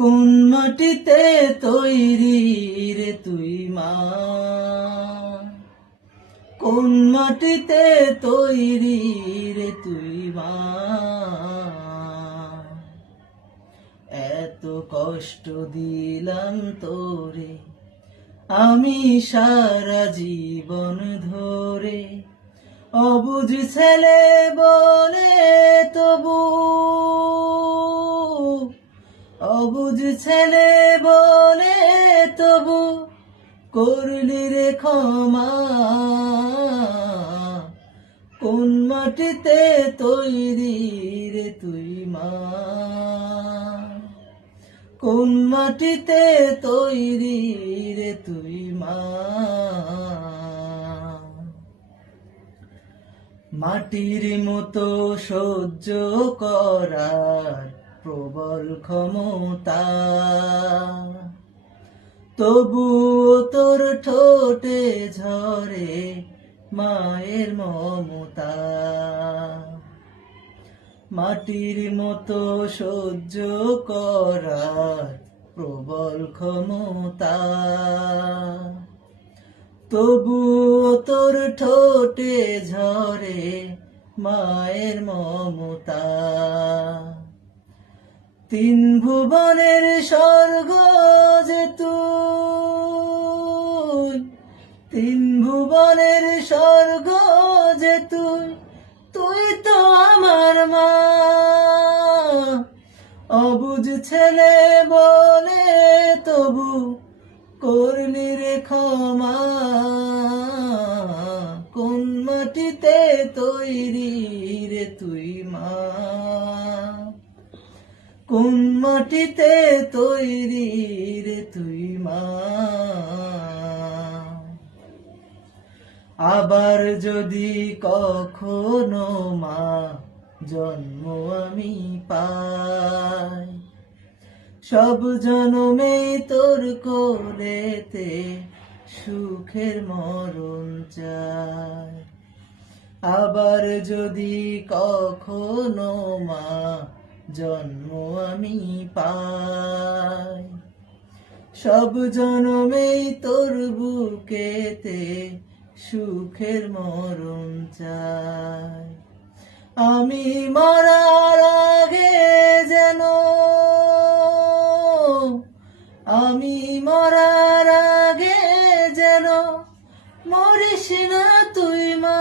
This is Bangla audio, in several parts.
কোন মাটিতে তৈরি রে তুই মা, কোন মাটিতে তৈরি রে তুই মা। এত কষ্ট দিলাম তোরে আমি সারা জীবন ধরে, অবুঝ ছেলে বলে তবু, অবুঝ ছেলে বলে তবু করলি রে ক্ষমা। কোন মাটিতে তৈরি রে তুই মা, কোন মাটিতে তৈরি রে তুই মা। মাটির মতো সহ্য করার প্রবল ক্ষমতা, তবুও তোর ঠোঁটে ঝরে মায়ের মমতা। মাটির মতো সহ্য করার প্রবল ক্ষমতা, তবুও তোর ঠোঁটে ঝরে মায়ের মমতা। তিন ভুবনের স্বর্গ যে তুই, তিন ভুবনের স্বর্গ যে তুই, তুই তো আমার মা। অবুঝ ছেলে বলে তবু করলি রে ক্ষমা। কোন মাটিতে তৈরি রে তুই মা, কোন মাটিতে তৈরি রে তুই মা। আবার যদি কখনো মা জন্ম আমি পাই, সব জনমে তোর কোলেতে সুখের মরণ চাই। আবার যদি কখনো মা জন্ম আমি পাই, সব জনমেই তোর বুকেতে সুখের মরণ চাই। আমি মরার আগে যেন, আমি মরার আগে যেন মরিস না তুই মা।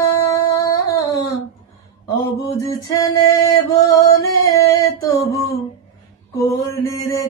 অবুঝ ছেলে বলে তবু করলি রে